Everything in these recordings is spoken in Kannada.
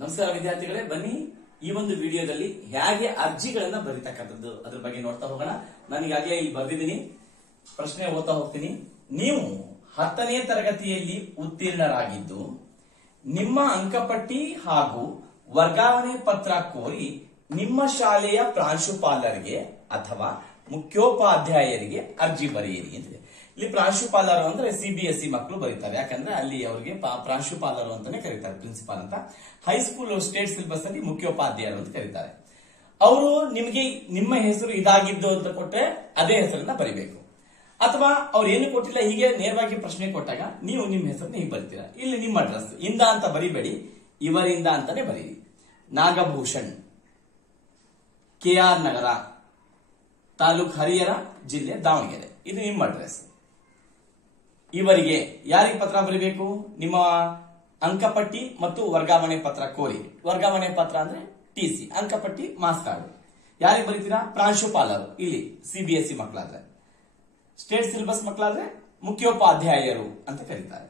ನಮಸ್ಕಾರ ವಿದ್ಯಾರ್ಥಿಗಳೇ, ಬನ್ನಿ ಈ ಒಂದು ವಿಡಿಯೋದಲ್ಲಿ ಹೇಗೆ ಅರ್ಜಿಗಳನ್ನ ಬರೀತಕ್ಕಂಥದ್ದು ಅದ್ರ ಬಗ್ಗೆ ನೋಡ್ತಾ ಹೋಗೋಣ. ನಾನು ಈಗಾಗಲೇ ಇಲ್ಲಿ ಬರೆದಿದ್ದೀನಿ, ಪ್ರಶ್ನೆ ಓದ್ತಾ ಹೋಗ್ತೀನಿ. ನೀವು 10ನೇ ತರಗತಿಯಲ್ಲಿ ಉತ್ತೀರ್ಣರಾಗಿದ್ದು ನಿಮ್ಮ ಅಂಕಪಟ್ಟಿ ಹಾಗೂ ವರ್ಗಾವಣೆ ಪತ್ರ ಕೋರಿ ನಿಮ್ಮ ಶಾಲೆಯ ಪ್ರಾಂಶುಪಾಲರಿಗೆ ಅಥವಾ ಮುಖ್ಯೋಪಾಧ್ಯಾಯರಿಗೆ ಅರ್ಜಿ ಬರೆಯಿರಿ ಅಂತಿದೆ. ಇಲ್ಲಿ ಪ್ರಾಂಶುಪಾಲರು ಅಂದ್ರೆ ಸಿಬಿಎಸ್ಇ ಮಕ್ಕಳು ಬರೀತಾರೆ, ಯಾಕಂದ್ರೆ ಅಲ್ಲಿ ಅವರಿಗೆ ಪ್ರಾಂಶುಪಾಲರು ಅಂತಾನೆ ಕರೀತಾರೆ, ಪ್ರಿನ್ಸಿಪಾಲ್ ಅಂತ. ಹೈಸ್ಕೂಲ್ ಸ್ಟೇಟ್ ಸಿಲೆಬಸ್ ಅಲ್ಲಿ ಮುಖ್ಯೋಪಾಧ್ಯಾಯರು ಅಂತ ಕರೀತಾರೆ. ಅವರು ನಿಮಗೆ ನಿಮ್ಮ ಹೆಸರು ಇದಾಗಿದ್ದು ಅಂತ ಕೊಟ್ಟರೆ ಅದೇ ಹೆಸರನ್ನ ಬರಿಬೇಕು. ಅಥವಾ ಅವ್ರು ಏನು ಕೊಟ್ಟಿಲ್ಲ, ಹೀಗೆ ನೇರವಾಗಿ ಪ್ರಶ್ನೆ ಕೊಟ್ಟಾಗ ನೀವು ನಿಮ್ಮ ಹೆಸರನ್ನ ಹೀಗೆ ಬರೀತೀರಾ. ಇಲ್ಲಿ ನಿಮ್ಮ ಅಡ್ರೆಸ್ ಇಂದ ಅಂತ ಬರಿಬೇಡಿ, ಇವರಿಂದ ಅಂತಾನೆ ಬರೀರಿ. ನಾಗಭೂಷಣ್, ಕೆಆರ್ ನಗರ, ತಾಲೂಕ್ ಹರಿಹರ, ಜಿಲ್ಲೆ ದಾವಣಗೆರೆ, ಇದು ನಿಮ್ಮ ಅಡ್ರೆಸ್. ಇವರಿಗೆ ಯಾರಿಗೆ ಪತ್ರ ಬರೀಬೇಕು? ನಿಮ್ಮ ಅಂಕಪಟ್ಟಿ ಮತ್ತು ವರ್ಗಾವಣೆ ಪತ್ರ ಕೋರಿ. ವರ್ಗಾವಣೆ ಪತ್ರ ಅಂದ್ರೆ ಟಿಸಿ, ಅಂಕಪಟ್ಟಿ ಮಾರ್ಕ್ಸ್ ಕಾರ್ಡ್. ಯಾರಿಗೆ ಬರೀತೀರಾ? ಪ್ರಾಂಶುಪಾಲರು, ಇಲ್ಲಿ ಸಿಬಿಎಸ್ಇ ಮಕ್ಕಳಾದ್ರೆ. ಸ್ಟೇಟ್ ಸಿಲೆಬಸ್ ಮಕ್ಕಳಾದ್ರೆ ಮುಖ್ಯೋಪಾಧ್ಯಾಯರು ಅಂತ ಕರೀತಾರೆ.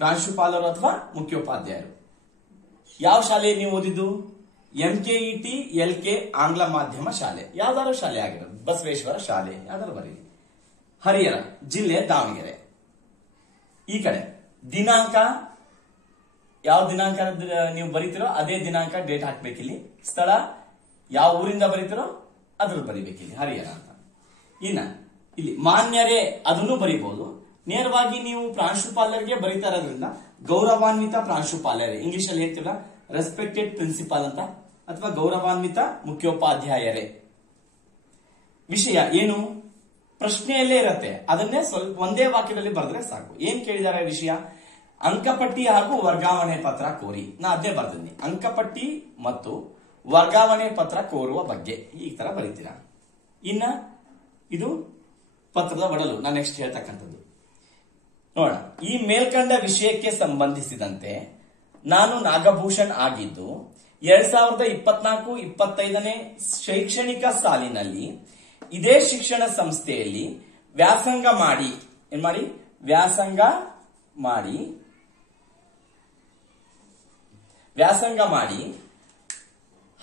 ಪ್ರಾಂಶುಪಾಲರು ಅಥವಾ ಮುಖ್ಯೋಪಾಧ್ಯಾಯರು. ಯಾವ ಶಾಲೆ ನೀವು ಓದಿದ್ದು? MKET LK ಆಂಗ್ಲ ಮಾಧ್ಯಮ ಶಾಲೆ, ಯಾವ್ದಾದ್ರು ಶಾಲೆ ಆಗಿರೋದು, ಬಸವೇಶ್ವರ ಶಾಲೆ ಯಾವ್ದಾದ್ರು ಬರೀರಿ. ಹರಿಹರ, ಜಿಲ್ಲೆ ದಾವಣಗೆರೆ. ಈ ಕಡೆ ದಿನಾಂಕ, ಯಾವ ದಿನಾಂಕ ನೀವು ಬರೀತಿರೋ ಅದೇ ದಿನಾಂಕ ಡೇಟ್ ಹಾಕ್ಬೇಕಿಲ್ಲಿ. ಸ್ಥಳ ಯಾವ ಊರಿಂದ ಬರೀತಿರೋ ಅದ್ರದ್ದು ಬರೀಬೇಕಿಲ್ಲಿ, ಹರಿಹರ ಅಂತ. ಇನ್ನ ಇಲ್ಲಿ ಮಾನ್ಯರೇ ಅದನ್ನು ಬರೀಬಹುದು. ನೇರವಾಗಿ ನೀವು ಪ್ರಾಂಶುಪಾಲರಿಗೆ ಬರೀತಾ ಇರೋದ್ರಿಂದ ಗೌರವಾನ್ವಿತ ಪ್ರಾಂಶುಪಾಲರೇ, ಇಂಗ್ಲಿಷ್ ಅಲ್ಲಿ ಹೇಳ್ತೀರಾ ರೆಸ್ಪೆಕ್ಟೆಡ್ ಪ್ರಿನ್ಸಿಪಾಲ್ ಅಂತ, ಅಥವಾ ಗೌರವಾನ್ವಿತ ಮುಖ್ಯೋಪಾಧ್ಯಾಯರೇ. ವಿಷಯ ಏನು? ಪ್ರಶ್ನೆಯಲ್ಲೇ ಇರತ್ತೆ, ಅದನ್ನೇ ಸ್ವಲ್ಪ ಒಂದೇ ವಾಕ್ಯದಲ್ಲಿ ಬರೆದ್ರೆ ಸಾಕು. ಏನ್ ಕೇಳಿದ್ದಾರೆ ವಿಷಯ? ಅಂಕಪಟ್ಟಿ ಹಾಗೂ ವರ್ಗಾವಣೆ ಪತ್ರ ಕೋರಿ. ನಾ ಅದೇ ಬರ್ದಿದ್ದೀನಿ, ಅಂಕಪಟ್ಟಿ ಮತ್ತು ವರ್ಗಾವಣೆ ಪತ್ರ ಕೋರುವ ಬಗ್ಗೆ ಈ ತರ ಬರೀತೀರಾ. ಇನ್ನ ಇದು ಪತ್ರದ ಒಡಲು, ನಾನು ನೆಕ್ಸ್ಟ್ ಹೇಳ್ತಕ್ಕಂಥದ್ದು ನೋಡೋಣ. ಈ ಮೇಲ್ಕಂಡ ವಿಷಯಕ್ಕೆ ಸಂಬಂಧಿಸಿದಂತೆ ನಾನು ನಾಗಭೂಷಣ್ ಆಗಿದ್ದು 2024-25ನೇ ಶೈಕ್ಷಣಿಕ ಸಾಲಿನಲ್ಲಿ ಇದೇ ಶಿಕ್ಷಣ ಸಂಸ್ಥೆಯಲ್ಲಿ ವ್ಯಾಸಂಗ ಮಾಡಿ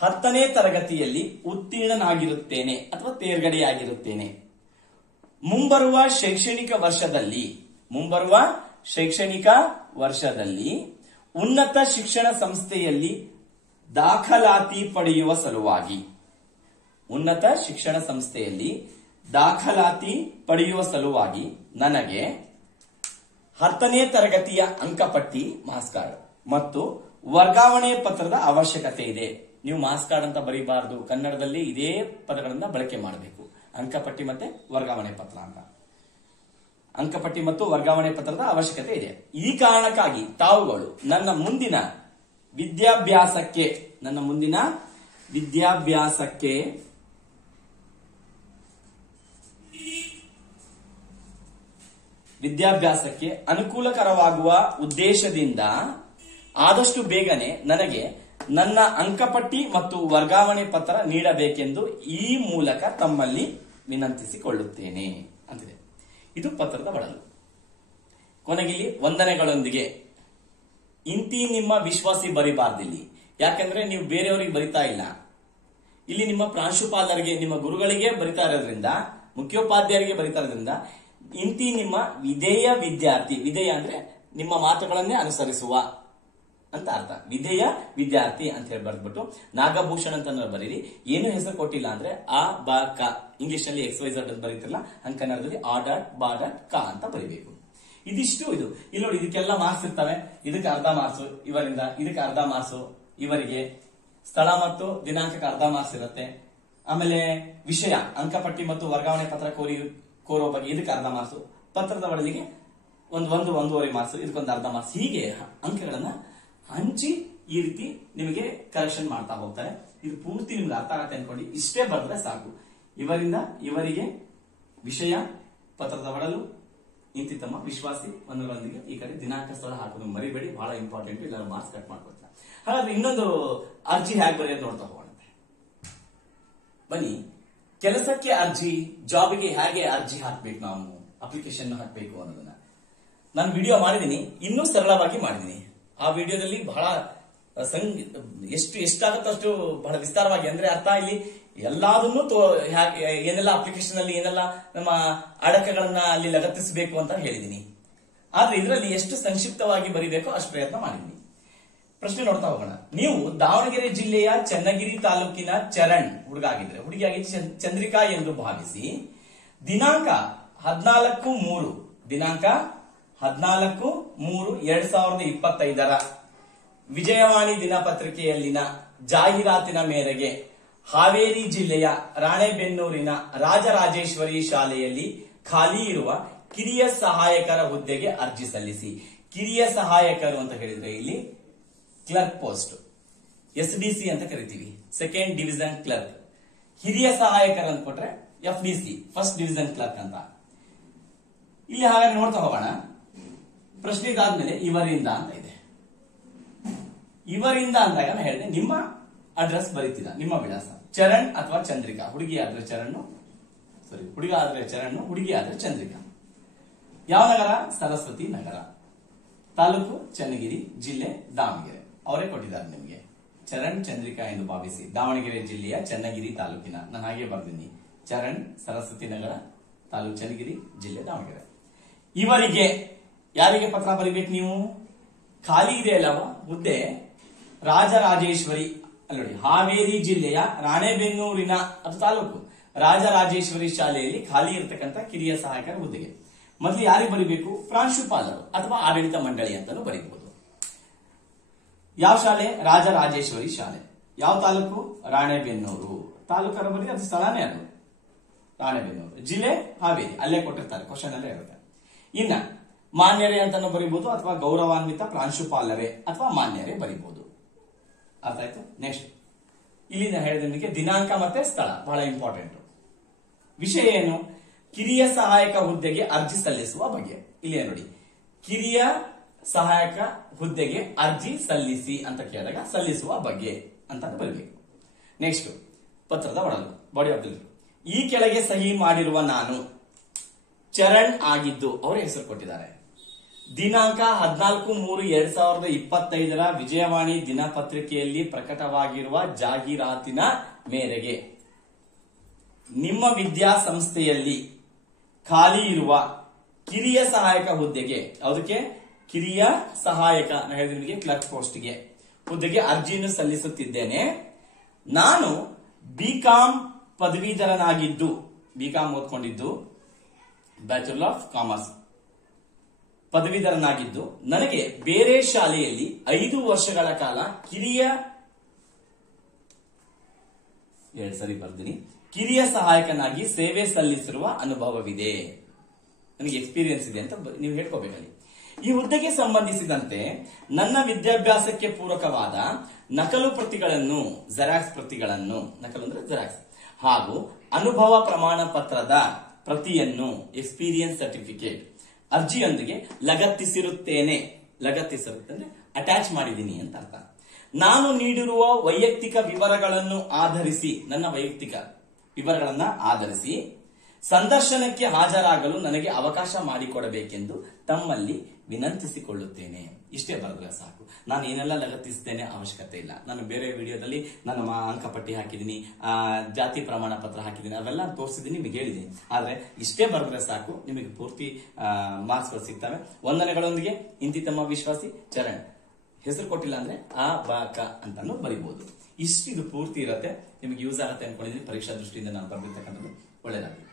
10ನೇ ತರಗತಿಯಲ್ಲಿ ಉತ್ತೀರ್ಣನಾಗಿರುತ್ತೇನೆ ಅಥವಾ ತೇರ್ಗಡೆಯಾಗಿರುತ್ತೇನೆ. ಮುಂಬರುವ ಶೈಕ್ಷಣಿಕ ವರ್ಷದಲ್ಲಿ ಉನ್ನತ ಶಿಕ್ಷಣ ಸಂಸ್ಥೆಯಲ್ಲಿ ದಾಖಲಾತಿ ಪಡೆಯುವ ಸಲುವಾಗಿ ನನಗೆ 10ನೇ ತರಗತಿಯ ಅಂಕಪಟ್ಟಿ ಮಾರ್ಕ್ಸ್ ಕಾರ್ಡ್ ಮತ್ತು ವರ್ಗಾವಣೆ ಪತ್ರದ ಅವಶ್ಯಕತೆ ಇದೆ. ನೀವು ಮಾರ್ಕ್ಸ್ ಕಾರ್ಡ್ ಅಂತ ಬರೀಬಾರದು, ಕನ್ನಡದಲ್ಲಿ ಇದೇ ಪದಗಳನ್ನ ಬಳಕೆ ಮಾಡಬೇಕು. ಅಂಕಪಟ್ಟಿ ಮತ್ತೆ ವರ್ಗಾವಣೆ ಪತ್ರ ಅಂತ. ಅಂಕಪಟ್ಟಿ ಮತ್ತು ವರ್ಗಾವಣೆ ಪತ್ರದ ಅವಶ್ಯಕತೆ ಇದೆ. ಈ ಕಾರಣಕ್ಕಾಗಿ ತಾವುಗಳು ನನ್ನ ಮುಂದಿನ ವಿದ್ಯಾಭ್ಯಾಸಕ್ಕೆ ಅನುಕೂಲಕರವಾಗುವ ಉದ್ದೇಶದಿಂದ ಆದಷ್ಟು ಬೇಗನೆ ನನಗೆ ನನ್ನ ಅಂಕಪಟ್ಟಿ ಮತ್ತು ವರ್ಗಾವಣೆ ಪತ್ರ ನೀಡಬೇಕೆಂದು ಈ ಮೂಲಕ ತಮ್ಮಲ್ಲಿ ವಿನಂತಿಸಿಕೊಳ್ಳುತ್ತೇನೆ ಅಂತಿದೆ. ಇದು ಪತ್ರದ ಒಡಲು. ಕೊನೆಗಿಲ್ಲಿ ವಂದನೆಗಳೊಂದಿಗೆ ಇಂತಿ ನಿಮ್ಮ ವಿಶ್ವಾಸಿ ಬರಿಬಾರ್ದಿಲ್ಲಿ, ಯಾಕಂದ್ರೆ ನೀವು ಬೇರೆಯವರಿಗೆ ಬರಿತಾ ಇಲ್ಲ. ಇಲ್ಲಿ ನಿಮ್ಮ ಪ್ರಾಂಶುಪಾಲರಿಗೆ, ನಿಮ್ಮ ಗುರುಗಳಿಗೆ ಬರಿತಾ ಇರೋದ್ರಿಂದ, ಮುಖ್ಯೋಪಾಧ್ಯಾಯರಿಗೆ ಬರಿತಾ ಇರೋದ್ರಿಂದ ಇಂತಿ ನಿಮ್ಮ ವಿಧೇಯ ವಿದ್ಯಾರ್ಥಿ. ವಿಧೇಯ ಅಂದ್ರೆ ನಿಮ್ಮ ಮಾತುಗಳನ್ನೇ ಅನುಸರಿಸುವ ಅಂತ ಅರ್ಥ. ವಿಧೇಯ ವಿದ್ಯಾರ್ಥಿ ಅಂತ ಹೇಳಿ ಬರ್ದ್ಬಿಟ್ಟು ನಾಗಭೂಷಣ್ ಅಂತ ಬರೀರಿ. ಏನು ಹೆಸರು ಕೊಟ್ಟಿಲ್ಲ ಅಂದ್ರೆ ಆ ಬ ಕ, ಇಂಗ್ಲಿಷ್ ನಲ್ಲಿ XYZ ಅಂತ ಬರೀತಿರಲ್ಲ, ಕನ್ನಡದಲ್ಲಿ ಆ ಡಾಟ್ ಬಾ ಡಾಟ್ ಕ ಅಂತ ಬರೀಬೇಕು. ಇದಿಷ್ಟು ಇದು. ಇಲ್ಲಿ ನೋಡಿ, ಇದಕ್ಕೆಲ್ಲ ಮಾರ್ಕ್ಸ್ ಇರ್ತವೆ. ಇದಕ್ಕೆ ಅರ್ಧ ಮಾರ್ಕ್ಸ್ ಇವರಿಂದ, ಇದಕ್ಕೆ ಅರ್ಧ ಮಾರ್ಕ್ಸ್ ಇವರಿಗೆ, ಸ್ಥಳ ಮತ್ತು ದಿನಾಂಕಕ್ಕೆ ಅರ್ಧ ಮಾರ್ಕ್ಸ್ ಇರುತ್ತೆ. ಆಮೇಲೆ ವಿಷಯ ಅಂಕಪಟ್ಟಿ ಮತ್ತು ವರ್ಗಾವಣೆ ಪತ್ರ ಕೋರೋ ಬಗ್ಗೆ ಇದಕ್ಕೆ ಅರ್ಧ ಮಾರ್ಕ್ಸ್, ಪತ್ರದ ಒಳಗೆ ಒಂದೂವರೆ ಮಾರ್ಕ್ಸ್, ಇದಕ್ಕೊಂದು ಅರ್ಧ ಮಾರ್ಕ್ಸ್. ಹೀಗೆ ಅಂಕಗಳನ್ನ ಹಂಚಿ ಈ ರೀತಿ ನಿಮಗೆ ಕರೆಕ್ಷನ್ ಮಾಡ್ತಾ ಹೋಗ್ತಾರೆ. ಇದು ಪೂರ್ತಿ ನಿಮ್ಗೆ ಅರ್ಥ ಆಗತ್ತೆ ಅನ್ಕೊಂಡು ಇಷ್ಟೇ ಬರೆದ್ರೆ ಸಾಕು. ಇವರಿಂದ ಇವರಿಗೆ ವಿಷಯ, ಪತ್ರದ ಒಡಲು, ಇಂತಿ ತಮ್ಮ ವಿಶ್ವಾಸಿ ವಂದನೆಗಳೊಂದಿಗೆ. ಈ ಕಡೆ ದಿನಾಂಕ, ಸ್ಥಳ ಹಾಕೋದು ಮರಿಬೇಡಿ, ಬಹಳ ಇಂಪಾರ್ಟೆಂಟ್. ಇಲ್ಲ ಮಾರ್ಕ್ಸ್ ಕಟ್ ಮಾಡ್ಕೊಡ್ತಾರೆ. ಹಾಗಾದ್ರೆ ಇನ್ನೊಂದು ಅರ್ಜಿ ಹೇಗೆ ಬರೆಯೋದು ನೋಡ್ತಾ ಹೋಗೋಣ. ಬನ್ನಿ, ಕೆಲಸಕ್ಕೆ ಅರ್ಜಿ, ಜಾಬ್ಗೆ ಹೇಗೆ ಅರ್ಜಿ ಹಾಕ್ಬೇಕು, ನಾವು ಅಪ್ಲಿಕೇಶನ್ ಹಾಕ್ಬೇಕು ಅನ್ನೋದನ್ನ ನಾನು ವಿಡಿಯೋ ಮಾಡಿದೀನಿ. ಇನ್ನೂ ಸರಳವಾಗಿ ಮಾಡಿದೀನಿ. ಆ ವಿಡಿಯೋದಲ್ಲಿ ಬಹಳ ಎಷ್ಟಾಗುತ್ತೋ ಅಷ್ಟು ಬಹಳ ವಿಸ್ತಾರವಾಗಿ, ಅಂದ್ರೆ ಅರ್ಥ ಇಲ್ಲಿ ಎಲ್ಲಾದನ್ನು ಏನೆಲ್ಲ ಅಪ್ಲಿಕೇಶನ್ ಅಲ್ಲಿ ಏನೆಲ್ಲ ನಮ್ಮ ಅಡಕಗಳನ್ನ ಅಲ್ಲಿ ಲಗತ್ತಿಸಬೇಕು ಅಂತ ಹೇಳಿದೀನಿ. ಆದ್ರೆ ಇದರಲ್ಲಿ ಎಷ್ಟು ಸಂಕ್ಷಿಪ್ತವಾಗಿ ಬರೀಬೇಕೋ ಅಷ್ಟು ಪ್ರಯತ್ನ ಮಾಡಿದೀನಿ. ಪ್ರಶ್ನೆ ನೋಡ್ತಾ ಹೋಗೋಣ. ನೀವು ದಾವಣಗೆರೆ ಜಿಲ್ಲೆಯ ಚನ್ನಗಿರಿ ತಾಲೂಕಿನ ಚರಣ್ ಹುಡುಗ ಆಗಿದ್ರೆ, ಹುಡುಗಿಯಾಗಿ ಚಂದ್ರಿಕಾ ಎಂದು ಭಾವಿಸಿ ದಿನಾಂಕ 14/3/2025 ವಿಜಯವಾಣಿ ದಿನಪತ್ರಿಕೆಯಲ್ಲಿನ ಜಾಹೀರಾತಿನ ಮೇರೆಗೆ ಹಾವೇರಿ ಜಿಲ್ಲೆಯ ರಾಣೆಬೆನ್ನೂರಿನ ರಾಜರಾಜೇಶ್ವರಿ ಶಾಲೆಯಲ್ಲಿ ಖಾಲಿ ಇರುವ ಕಿರಿಯ ಸಹಾಯಕರ ಹುದ್ದೆಗೆ ಅರ್ಜಿ ಸಲ್ಲಿಸಿ. ಕಿರಿಯ ಸಹಾಯಕರು ಅಂತ ಹೇಳಿದ್ರೆ ಇಲ್ಲಿ ಕ್ಲರ್ಕ್ ಪೋಸ್ಟ್, SDC ಅಂತ ಕರಿತೀವಿ, ಸೆಕೆಂಡ್ ಡಿವಿಷನ್ ಕ್ಲರ್ಕ್. ಹಿರಿಯ ಸಹಾಯಕರು ಅಂತ ಕೊಟ್ರೆ FDC, ಫಸ್ಟ್ ಡಿವಿಷನ್ ಕ್ಲರ್ಕ್ ಅಂತ. ಇಲ್ಲಿ ಹಾಗಾದ್ರೆ ನೋಡ್ತಾ ಹೋಗೋಣ. ಪ್ರಶ್ನೆ ಇದಾದ್ಮೇಲೆ ಇವರಿಂದ ಅಂತ ಇದೆ. ಇವರಿಂದ ಅಂದಾಗ ನಾನು ಹೇಳಿದೆ ನಿಮ್ಮ ಅಡ್ರೆಸ್ ಬರೀತೀರಾ, ನಿಮ್ಮ ವಿಳಾಸ. ಚರಣ್ ಅಥವಾ ಚಂದ್ರಿಕಾ, ಹುಡುಗಿ ಆದ್ರೆ ಚರಣ್, ಹುಡುಗ ಆದ್ರೆ ಚರಣ್, ಹುಡುಗಿ ಆದ್ರೆ ಚಂದ್ರಿಕಾ. ಯಾವ ನಗರ? ಸರಸ್ವತಿ ನಗರ, ತಾಲೂಕು ಚನ್ನಗಿರಿ, ಜಿಲ್ಲೆ ದಾವಣಗೆರೆ. ಅವರೇ ಕೊಟ್ಟಿದ್ದಾರೆ ನಿಮಗೆ. ಚರಣ್ ಚಂದ್ರಿಕಾ ಎಂದು ಭಾವಿಸಿ ದಾವಣಗೆರೆ ಜಿಲ್ಲೆಯ ಚನ್ನಗಿರಿ ತಾಲೂಕಿನ, ನಾನು ಹಾಗೆ ಬರ್ತೀನಿ, ಚರಣ್ ಸರಸ್ವತಿ ನಗರ, ತಾಲೂಕು ಚನ್ನಗಿರಿ, ಜಿಲ್ಲೆ ದಾವಣಗೆರೆ. ಇವರಿಗೆ ಯಾರಿಗೆ ಪತ್ರ ಬರೀಬೇಕು ನೀವು? ಖಾಲಿ ಇದೆ ಅಲ್ಲವ ಹುದ್ದೆ, ರಾಜರಾಜೇಶ್ವರಿ ಅಲ್ಲಿ ನೋಡಿ, ಹಾವೇರಿ ಜಿಲ್ಲೆಯ ರಾಣೆಬೆನ್ನೂರಿನ ಅದು ತಾಲೂಕು ರಾಜರಾಜೇಶ್ವರಿ ಶಾಲೆಯಲ್ಲಿ ಖಾಲಿ ಇರತಕ್ಕಂಥ ಕಿರಿಯ ಸಹಾಯಕರ ಹುದ್ದೆಗೆ ಮೊದಲು ಯಾರಿಗೆ ಬರೀಬೇಕು? ಪ್ರಾಂಶುಪಾಲರು ಅಥವಾ ಆಡಳಿತ ಮಂಡಳಿ ಅಂತಾನು ಬರೀಬಹುದು. ಯಾವ ಶಾಲೆ? ರಾಜರಾಜೇಶ್ವರಿ ಶಾಲೆ. ಯಾವ ತಾಲೂಕು? ರಾಣೆಬೆನ್ನೂರು. ತಾಲೂಕರ ಬರೀ ಅದು ಸ್ಥಳನೇ ಅದು, ರಾಣೆಬೆನ್ನೂರು. ಜಿಲ್ಲೆ ಹಾವೇರಿ, ಅಲ್ಲೇ ಕೊಟ್ಟಿರ್ತಾರೆ, ಕ್ವಶನ್ ಅಲ್ಲೇ ಇರುತ್ತೆ. ಇನ್ನ ಮಾನ್ಯರೇ ಅಂತಾನು ಬರೀಬಹುದು ಅಥವಾ ಗೌರವಾನ್ವಿತ ಪ್ರಾಂಶುಪಾಲರೇ ಅಥವಾ ಮಾನ್ಯರೇ ಬರೀಬಹುದು. ಅರ್ಥ ಆಯ್ತು? ನೆಕ್ಸ್ಟ್ ಇಲ್ಲಿ ಹೇಳಿದ ನಿಮಗೆ ದಿನಾಂಕ ಮತ್ತೆ ಸ್ಥಳ ಬಹಳ ಇಂಪಾರ್ಟೆಂಟ್. ವಿಷಯ ಏನು? ಕಿರಿಯ ಸಹಾಯಕ ಹುದ್ದೆಗೆ ಅರ್ಜಿ ಸಲ್ಲಿಸುವ ಬಗ್ಗೆ. ಇಲ್ಲಿ ನೋಡಿ, ಕಿರಿಯ ಸಹಾಯಕ ಹುದ್ದೆಗೆ ಅರ್ಜಿ ಸಲ್ಲಿಸಿ ಅಂತ ಕೇಳಿದಾಗ ಸಲ್ಲಿಸುವ ಬಗ್ಗೆ ಅಂತ ಬರಬೇಕು. ನೆಕ್ಸ್ಟ್ ಪತ್ರದ ಒಳಗೆ ಬಾಡಿ ಆಫ್ ದಿ ಈ ಕೆಳಗೆ ಸಹಿ ಮಾಡಿರುವ ನಾನು ಚರಣ್ ಆಗಿದ್ದು, ಅವರ ಹೆಸರು ಕೊಟ್ಟಿದ್ದಾರೆ. ದಿನಾಂಕ 14/3/2025 ವಿಜಯವಾಣಿ ದಿನಪತ್ರಿಕೆಯಲ್ಲಿ ಪ್ರಕಟವಾಗಿರುವ ಜಾಹೀರಾತಿನ ಮೇರೆಗೆ ನಿಮ್ಮ ವಿದ್ಯಾಸಂಸ್ಥೆಯಲ್ಲಿ ಖಾಲಿ ಇರುವ ಕಿರಿಯ ಸಹಾಯಕ ಹುದ್ದೆಗೆ, ಅದಕ್ಕೆ ಕಿರಿಯ ಸಹಾಯಕ ಹೇಳಿದ್ರೆ ಕ್ಲರ್ಕ್ ಪೋಸ್ಟ್ಗೆ ಹುದ್ದೆಗೆ ಅರ್ಜಿಯನ್ನು ಸಲ್ಲಿಸುತ್ತಿದ್ದೇನೆ. ನಾನು BCom ಪದವೀಧರನಾಗಿದ್ದು, BCom ಓದ್ಕೊಂಡಿದ್ದು, ಬ್ಯಾಚುಲರ್ ಆಫ್ ಕಾಮರ್ಸ್ ಪದವೀಧರನಾಗಿದ್ದು, ನನಗೆ ಬೇರೆ ಶಾಲೆಯಲ್ಲಿ 5 ವರ್ಷಗಳ ಕಾಲ ಕಿರಿಯ ಸಹಾಯಕನಾಗಿ ಸೇವೆ ಸಲ್ಲಿಸಿರುವ ಅನುಭವವಿದೆ. ನನಗೆ ಎಕ್ಸ್ಪೀರಿಯನ್ಸ್ ಇದೆ ಅಂತ ನೀವು ಹೇಳ್ಕೋಬೇಕಲ್ಲಿ. ಈ ಹುದ್ದೆಗೆ ಸಂಬಂಧಿಸಿದಂತೆ ನನ್ನ ವಿದ್ಯಾಭ್ಯಾಸಕ್ಕೆ ಪೂರಕವಾದ ನಕಲು ಪ್ರತಿಗಳನ್ನು, ಜೆರಾಕ್ಸ್ ಪ್ರತಿಗಳನ್ನು, ನಕಲು ಅಂದ್ರೆ ಜೆರಾಕ್ಸ್, ಹಾಗೂ ಅನುಭವ ಪ್ರಮಾಣ ಪತ್ರದ ಪ್ರತಿಯನ್ನು, ಎಕ್ಸ್ಪೀರಿಯನ್ಸ್ ಸರ್ಟಿಫಿಕೇಟ್ ಅರ್ಜಿಯೊಂದಿಗೆ ಲಗತ್ತಿಸಿರುತ್ತೇನೆ. ಲಗತ್ತಿಸಿರುತ್ತೇನೆ ಅಟ್ಯಾಚ್ ಮಾಡಿದ್ದೀನಿ ಅಂತ ಅರ್ಥ. ನಾನು ನೀಡಿರುವ ವೈಯಕ್ತಿಕ ವಿವರಗಳನ್ನು ಆಧರಿಸಿ, ನನ್ನ ವೈಯಕ್ತಿಕ ವಿವರಗಳನ್ನ ಆಧರಿಸಿ ಸಂದರ್ಶನಕ್ಕೆ ಹಾಜರಾಗಲು ನನಗೆ ಅವಕಾಶ ಮಾಡಿಕೊಡಬೇಕೆಂದು ತಮ್ಮಲ್ಲಿ ವಿನಂತಿಸಿಕೊಳ್ಳುತ್ತೇನೆ. ಇಷ್ಟೇ ಬರೆದ್ರೆ ಸಾಕು. ನಾನು ಏನೆಲ್ಲ ಲಗತ್ತಿಸ್ತೇನೆ ಅವಶ್ಯಕತೆ ಇಲ್ಲ. ನಾನು ಬೇರೆ ವಿಡಿಯೋದಲ್ಲಿ ನನ್ನ ಅಂಕಪಟ್ಟಿ ಹಾಕಿದ್ದೀನಿ, ಜಾತಿ ಪ್ರಮಾಣ ಪತ್ರ ಹಾಕಿದ್ದೀನಿ, ಅವೆಲ್ಲ ತೋರಿಸಿದ್ದೀನಿ, ನಿಮಗೆ ಹೇಳಿದ್ದೀನಿ. ಆದ್ರೆ ಇಷ್ಟೇ ಬರೆದ್ರೆ ಸಾಕು, ನಿಮಗೆ ಪೂರ್ತಿ ಮಾರ್ಕ್ಸ್ ಗಳು ಸಿಗ್ತವೆ. ವಂದನೆಗಳೊಂದಿಗೆ ಇಂತಿ ತಮ್ಮ ವಿಶ್ವಾಸಿ ಚರಣ್. ಹೆಸರು ಕೊಟ್ಟಿಲ್ಲ ಅಂದ್ರೆ ಆ ಬಾ ಕ ಅಂತಾನು ಬರೀಬಹುದು. ಇಷ್ಟು ಇದು ಪೂರ್ತಿ ಇರುತ್ತೆ, ನಿಮಗೆ ಯೂಸ್ ಆಗುತ್ತೆ ಅನ್ಕೊಂಡಿದ್ದೀನಿ. ಪರೀಕ್ಷಾ ದೃಷ್ಟಿಯಿಂದ ನಾನು ಬರೆದಿರ್ತಕ್ಕಂಥದ್ದು. ಒಳ್ಳೆಯದಾಗಲಿ.